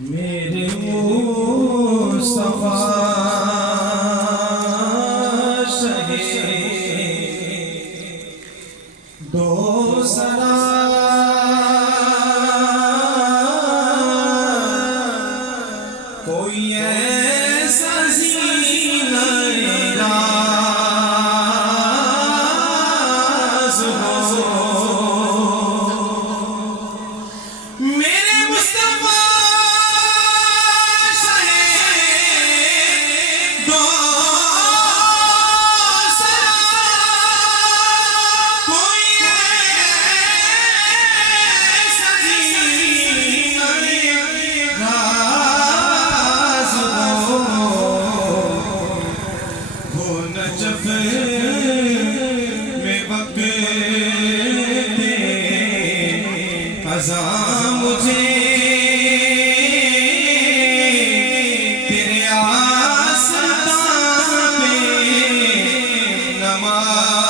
मेरे मुस्तफा शहे दो सरा कोई ऐसा सीना राज हो मेरे मुस्तफा मुझे तेरे आस्तान पे नमाज